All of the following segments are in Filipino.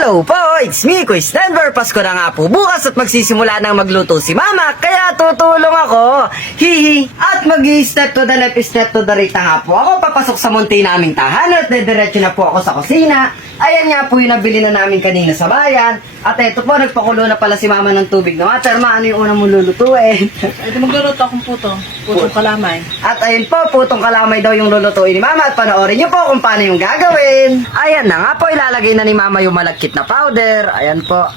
Hello po, it's me, Quiz Denver. Pasko na nga po bukas at magsisimula nang magluto si Mama, kaya tutulong ako. Hihi. At mag-step to the left, step to the right na nga po ako. Papasok sa munti naming tahanan at dediretso na po ako sa kusina. Ayan nga po yung nabili na namin kanina sa bayan. At eto po, nagpakulo na pala si Mama ng tubig na water. Ano yung unang mong lulutuin? Ito magluluto akong putong kalamay. At ayun po, putong kalamay daw yung lulutuin ni Mama. At panoorin niyo po kung paano yung gagawin. Ayan na nga po, ilalagay na ni Mama yung malagkit na powder. Ayan po.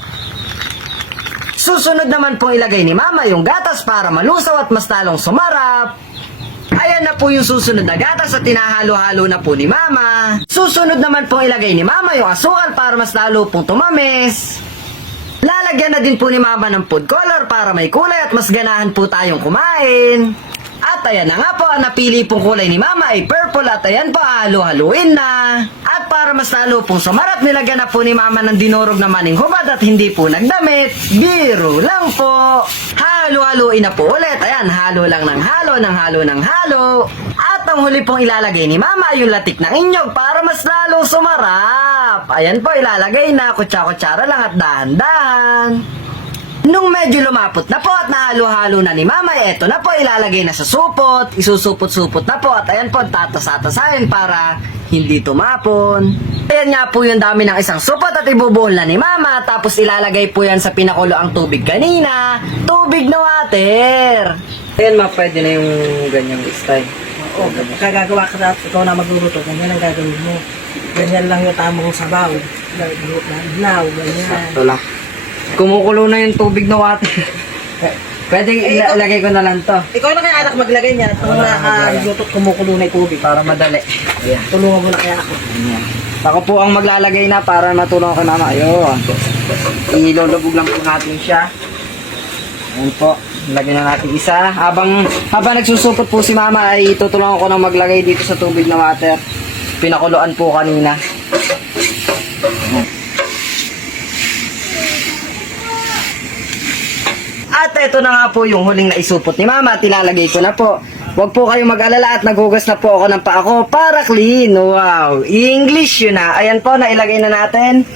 Susunod naman po ilagay ni Mama yung gatas para malusaw at mas talong sumarap. Ayan na po yung susunod na gatas at tinahalo-halo na po ni Mama. Susunod naman po ilagay ni Mama yung asukal para mas lalo pong tumamis. Lalagyan na din po ni Mama ng food color para may kulay at mas ganahan po tayong kumain. At ayan na nga po, ang napili pong kulay ni Mama ay purple at ayan po, halo-haluin na. At para mas lalo pong sumarap, nilagyan na po ni Mama ng dinurog na maning hubad at hindi po nagdamit. Biro lang po. Halo-haluin na po ulit. Ayan, halo lang ng halo, ng halo ng halo. At ang huli pong ilalagay ni Mama ay yung latik ng inyog para mas lalo sumarap. Ayan po, ilalagay na, kutsa-kutsara lang at dahan-dahan. Nung medyo lumapot na po at nahalo-halo na ni Mama, eto na po, ilalagay na sa supot, isusupot-supot na po at ayan po, tatas-tasahin para hindi tumapon. Ayan nga po yung dami ng isang supot at ibubuhol na ni Mama, tapos ilalagay po yan sa pinakulo ang tubig kanina, tubig na water. Ayan Ma, pwede na yung ganyang style. Oo, kagagawa ka na, ikaw na magluluto, ganyan ang gagawin mo. Ganyan lang yung tamang sabaw. Now, ganyan. Sakto lang. Kumukulo na yung tubig na water. Pwede ilagay ko na lang to. Ikaw na kaya anak maglagay niya. Ito nakagluto, kumukulo na yung tubig. Para madali. Ayan. Tulungan mo na kaya ako. Ako po ang maglalagay na para matulungan ko Mama. Ayun. Ilulubog lang po natin siya. Ayan po. Lagyan na natin isa. Habang nagsusupot po si Mama ay tutulungan ko na maglagay dito sa tubig na water. Pinakuluan po kanina. At eto na nga po yung huling naisupot ni Mama at ilalagay ko na po. Huwag po kayong mag-alala at naghugas na po ako ng paa ko para clean. Wow! English yun na. Ayan po, nailagay na natin.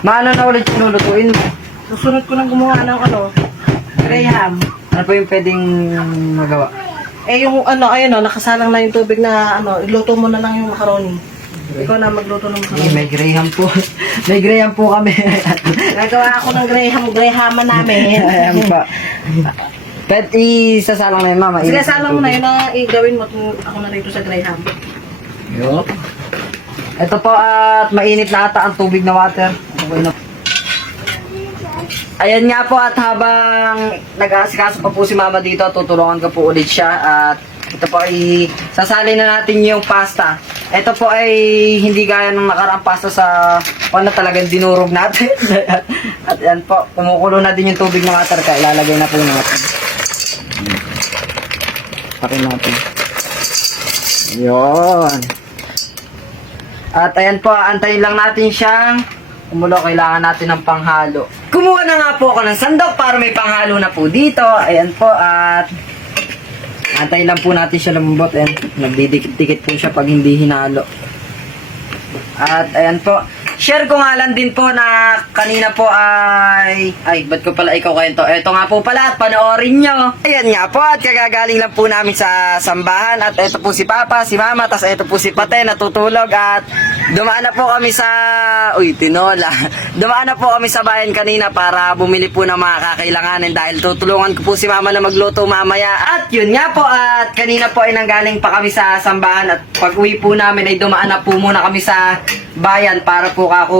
Maano na ulit yung lulutuin mo? Susunod ko lang gumawa ng Graham. Ano po yung pwedeng magawa? Eh yung ayun nakasalang na yung tubig na iluto mo na lang yung macaroni. Ikaw na magluto ng macaroni. May Graham po. May Graham po kami. Nagawa ako ng Grahaman namin. Ayan po. Pwede isasalang na yun Mama. Sige, salang mo na yun na igawin mo. Ako na rito sa Graham. Yup. Ito po at mainit na ata ang tubig na water. Okay na. Ayan nga po at habang nag-aasikaso pa po si Mama dito, tutulungan ko po ulit siya at ito po ay sasali na natin yung pasta. Ito po ay hindi gaya ng nakaraang pasta sa na talagang dinurog natin. At yan po, kumukulo na din yung tubig ng water kaya ilalagay na po natin. Pakin natin. Yun. At ayan po, antayin lang natin siyang kumulo, kailangan natin ng panghalo. Kumuha na nga po ako ng sandok para may panghalo na po dito. Ayan po at antayin lang po natin siya lumambot. Ayan, nagdidikit-dikit po siya pag hindi hinalo. At ayan po, share ko nga lang din po na kanina po ay ba't ko pala ikaw kwento? Ito nga po pala at panoorin nyo. Ayan nga po at kagagaling lang po namin sa sambahan at ito po si Papa, si Mama, tas ito po si Pate natutulog at dumaan na po kami sa tinola. Dumaan na po kami sa bayan kanina para bumili po ng mga kakailanganin dahil tutulungan ko po si Mama na magluto mamaya. At yun nga po at kanina po ay nanggaling pa kami sa sambahan at pag uwi po namin ay dumaan na po muna kami sa bayan para po ako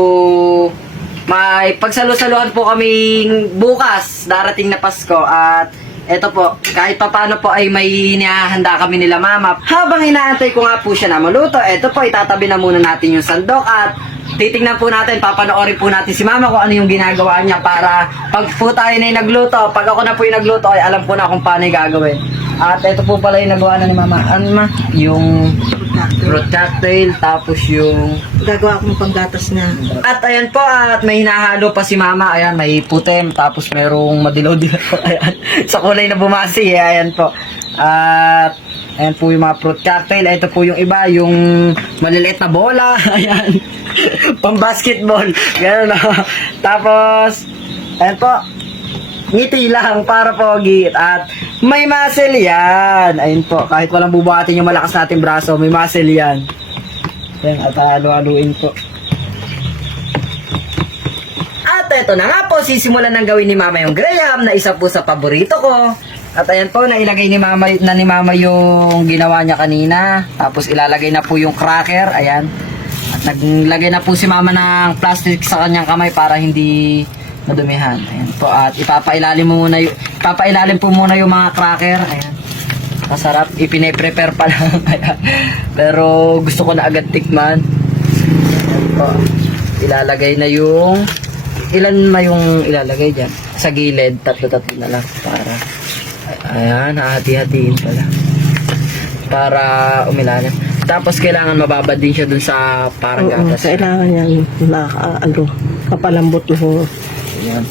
may pagsalo-saluhan po kami bukas darating na Pasko at eto po, kahit paano po ay may inihahanda kami nila Mama. Habang inaantay ko nga po siya na maluto, eto po, itatabi na muna natin yung sandok at titignan po natin, papanoorin po natin si Mama kung ano yung ginagawa niya para pag po tayo na yung nagluto, pag ako na po yung nagluto ay alam ko na kung paano yung gagawin. At ito po pala yung nagawa na ni Mama. Ano Ma? Yung fruit cocktail, tapos yung Gagawa ko ng panggatas niya. at ayan po, at may hinahalo pa si Mama. Ayan, may putem, tapos merong madilaw-dilaw. Ayan, sa kulay na bumasi. Ayan po. At Ayan po yung mga fruit cocktail. Ito po yung iba, yung maliliit na bola. Ayan. Pang basketball. Ganun o. Tapos, ayan po. Ngiti lang para pogi. At may muscle yan. Ayun po. Kahit walang bubuhatin yung malakas nating braso, may muscle yan. Ayan. At halu-haluin po. At ito na nga po, sisimulan ng gawin ni Mama yung Graham na isa po sa paborito ko. At ayan po, nailagay ni Mama yung ginawa niya kanina. Tapos ilalagay na po yung cracker, ayan. At naglagay na po si Mama ng plastic sa kanyang kamay para hindi madumihan. Ayan po, at ipapailalim po muna yung mga cracker, ayan. Masarap, ipine-prepare pa lang. Ayan. Pero gusto ko na agad tikman. Ayan po, ilalagay na yung... Ilan na yung ilalagay dyan? Sa gilid, tatlo-tatlo na lang para... Ayan, hahati-hatiin pala. Para umilalim. Tapos kailangan mababad din siya dun sa parang gatas. Kailangan yan kapalambot mo. Ayan.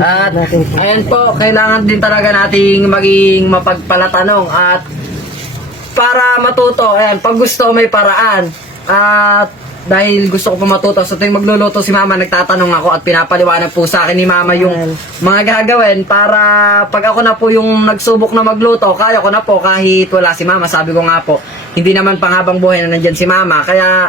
At ayan po, kailangan din talaga nating maging mapagpalatanong at para matuto, ayan, pag gusto may paraan. At dahil gusto ko po matuto, so tuwing magluluto si Mama, nagtatanong ako at pinapaliwanag po sa akin ni Mama yung mga gagawin para pag ako na po yung nagsubok na magluto, kaya ko na po kahit wala si Mama. Sabi ko nga po, hindi naman panghabang buhay na nandyan si Mama, kaya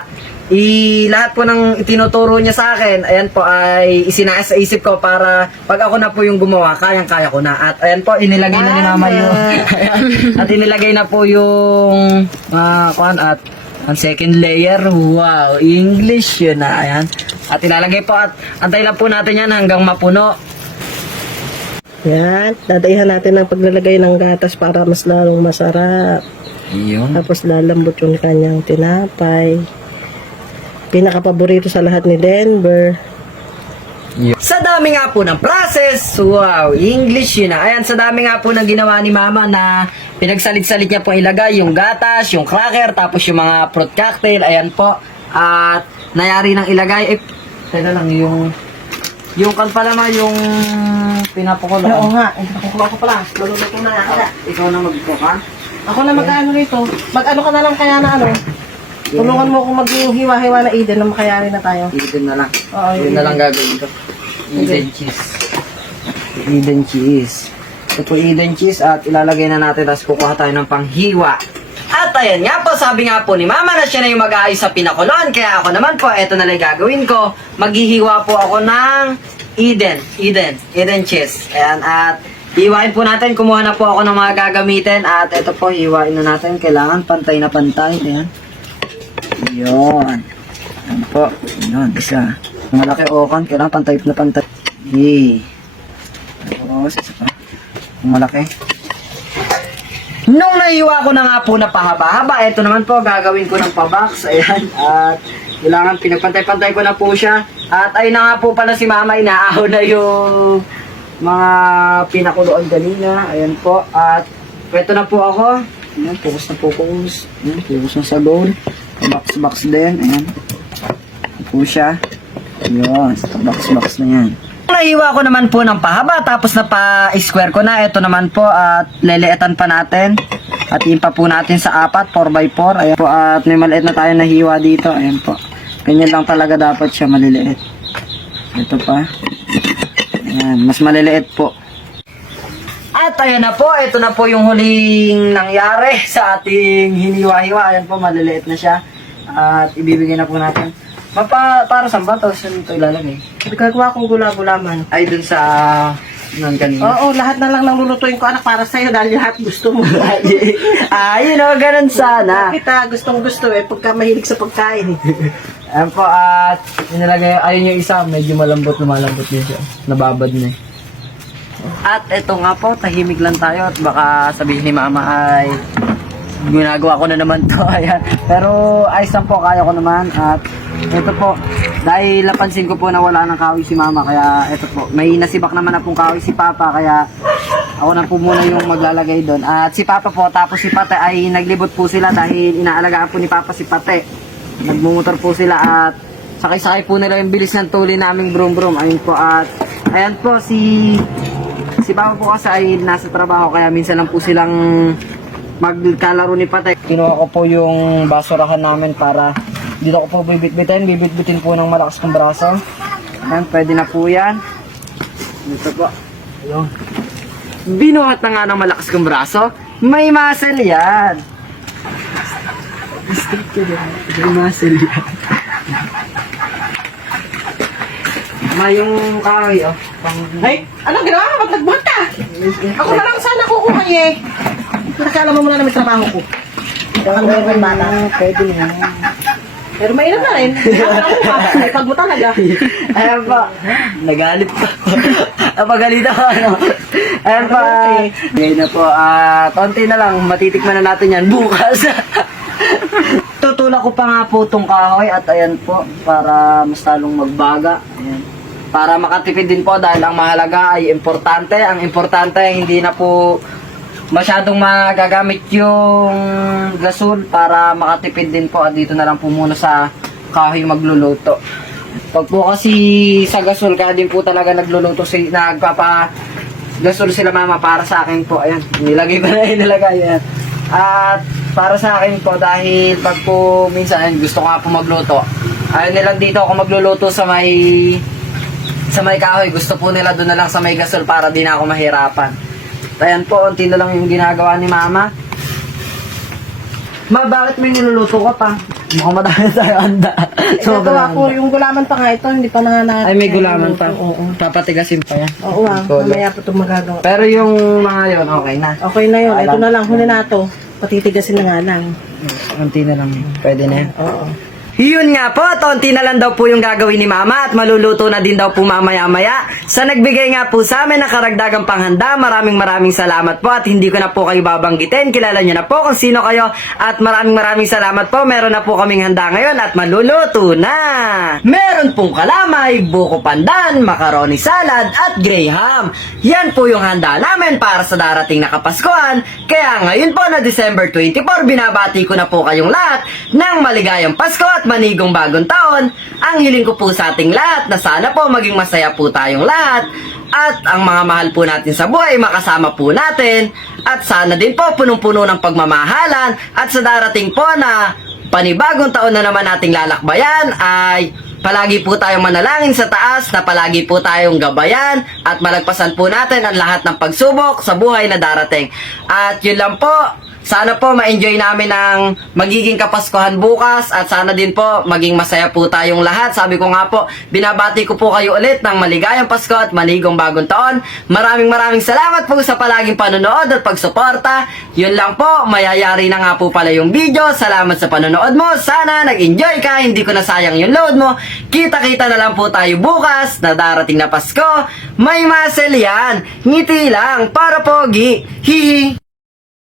lahat po ng itinuturo niya sa akin, ayan po ay isinaas sa isip ko para pag ako na po yung gumawa, kayang-kaya ko na. At ayan po, inilagay na ni Mama yung ayan, at inilagay na po yung at ang second layer. Wow, English yun na. Ayan. At ilalagay po at antay lang po natin yan hanggang mapuno. Yan, dadaihan natin ang paglalagay ng gatas para mas lalong masarap. Yun. Tapos lalambot yung kanyang tinapay. Pinakapaborito sa lahat ni Denver. Sa dami nga po ng process, wow, English yun na. Ayan, sa dami nga po ng ginawa ni Mama na pinagsalit-salit niya po ilagay yung gatas, yung cracker, tapos yung mga fruit cocktail, ayan po. At nayari nang ilagay, teka lang, yung kan pala ma, yung pinapakulo. Oo nga, nakukuha ko pala. Maluluto na nga. Ikaw na magbuka? Ako na mag-ano rito. Mag-ano ka na lang kaya na ano. Tulungan mo akong mag-hiwa-hiwa na Eden na makayari na tayo. Eden na lang. Oo, Eden na lang gagawin ko. Eden cheese. Eden cheese. Ito po Eden cheese at ilalagay na natin tapos kukuha tayo ng panghiwa. At ayan nga po, sabi nga po ni Mama na siya na yung mag-aayos sa pinakulon. Kaya ako naman po, eto na lang gagawin ko. Maghihiwa po ako ng Eden cheese. Ayan, at hiwain po natin. Kumuha na po ako ng mga gagamitin. At ito po, hiwain na natin. Kailangan pantay na pantay. Ayan. Yun. Ayan po. Yun, isa. Kung malaki okan, kailangan pantay na pantay. Yay. Tapos, isa pa. Kung malaki. Nung nahiwa ko na nga po na pahaba-haba, ito naman po, gagawin ko ng pabox. Ayan. At kailangan pinagpantay-pantay ko na po siya. At ayun na nga po pala si Mama, inaahon na yung mga pinakuloan kanina. Ayan po. At ito na po ako. Ayan, focus na focus. Ayan, focus na sa bowl. Box din. Ayan. Ito po siya. Ayan, box na yan. Nahiwa ko naman po ng pahaba, tapos na pa-square ko na. Ito naman po, at leleetan pa natin. At yun pa po natin sa 4x4. Ayan po, at may maliit na tayo nahiwa dito. Ayan po. Ganyan lang talaga dapat siya, maliliit. Ito pa. Ayan, mas maliliit po. At ayan na po, ito na po yung huling nangyari sa ating hiniwa-hiwa. Ayan po, maliliit na siya. At ibibigay na po natin. Para saan ba? Tapos ito ilalagay. Gagawa kong gula-gulaman. Ay, dun sa... Nun kanina. Oo, lahat na lang nang lulutuin ko anak para sa'yo dahil lahat gusto mo. Ay, ganun sana. Kita gustong gusto pagka mahilig sa pagkain. Ayan po, at inilagay, ayun yung isa, medyo malambot din siya. Nababad na eh. At eto nga po, tahimik lang tayo at baka sabihin ni Mama ay ginagawa ko na naman to. Ayan. Pero ayos lang po, kaya ko naman. At ito po, dahil napansin ko po na wala ng kahoy si Mama, kaya ito po, may nasibak naman na pong kahoy si Papa, kaya ako na po muna yung maglalagay doon. At si Papa po, tapos si Pate ay naglibot po sila dahil inaalagaan po ni Papa si Pate. Nagmumotor po sila at sakay-sakay po nila yung bilis ng tuli naming brum-brum. Ayun po, at ayan po, si Papa po kasi ay nasa trabaho, kaya minsan lang po silang magkalaro ni Patay. Kinuha ko po yung basurahan namin para dito ko po bibitbitin po ng malakas kong braso. Ayan, pwede na po yan. Dito po. Ayun. Binuhat na nga ng malakas kong braso. May muscle yan. Stick ko din. May muscle yan. May yung kahoy, oh. Ay, anong ginawa mo? Ba't nagbuhat ka? Ako na lang sana kukuha eh. Nakakala mo muna na may trabaho ko. Ang meron bata. Pwede na. Pero mainam na rin. May pag mo talaga. Ayan pa. Nagalit pa. Napagalit ako, ano. Ayan pa. Ngayon na po. Konti na lang. Matitikman na natin yan bukas. Tutulak ko pa nga po itong kahoy at ayan po. Para mas talong magbaga. Ayan. Para makatipid din po dahil ang mahalaga ay importante. Ang importante hindi na po masyadong magagamit yung gasol para makatipid din po at dito na lang po muna sa kahoy magluluto. Pag po kasi sa gasol ka din po talaga nagluluto, nagpapa gasol sila mama para sa akin po. Ayan, nilagay ko na inilagay. Ayan. At para sa akin po dahil pag po minsan ayan, gusto ko nga po magluto. Ayun nilang dito ako magluluto sa may kahoy. Gusto po nila doon na lang sa may gasol para di na ako mahirapan. Ayan po, unti na lang yung ginagawa ni Mama. Ma, bakit may niluluto ka pa? Mukhang madami tayo handa. Nagawa ko yung gulaman pa nga ito, hindi pa na Ay, may gulaman pa. Oo. Papatigasin pa yan. Oo nga, mamaya pa itong magagawa. Pero yung mga yon okay na. Okay na yun, ito na lang, huli na ito. Patitigasin na nga lang. Unti na lang. Pwede na yan. Oo. Yun nga po, tonti na lang daw po yung gagawin ni Mama at maluluto na din daw po mamaya-maya. Sa nagbigay nga po sa amin ng karagdagang panghanda, maraming salamat po at hindi ko na po kayo babanggitin. Kilala nyo na po kung sino kayo at maraming salamat po. Meron na po kaming handa ngayon at maluluto na. Meron pong kalamay, buko pandan, macaroni salad at graham. Yan po yung handa namin para sa darating na Kapaskuhan. Kaya ngayon po na December 24, binabati ko na po kayong lahat ng maligayang Pasko at manigong bagong taon. Ang hiling ko po sa ating lahat na sana po maging masaya po tayong lahat at ang mga mahal po natin sa buhay makasama po natin at sana din po punong-puno ng pagmamahalan at sa darating po na panibagong taon na naman nating lalakbayan ay palagi po tayong manalangin sa taas na palagi po tayong gabayan at malagpasan po natin ang lahat ng pagsubok sa buhay na darating. At yun lang po. Sana po ma-enjoy namin ang magiging Kapaskuhan bukas at sana din po maging masaya po tayong lahat. Sabi ko nga po, binabati ko po kayo ulit ng maligayang Pasko at maligong bagong taon. Maraming salamat po sa palaging panonood at pagsuporta. Yun lang po, mayayari na nga po pala yung video. Salamat sa panonood mo. Sana nag-enjoy ka, hindi ko na sayang yung load mo. Kita-kita na lang po tayo bukas na darating na Pasko. May muscle yan, ngiti lang para pogi. Hihi.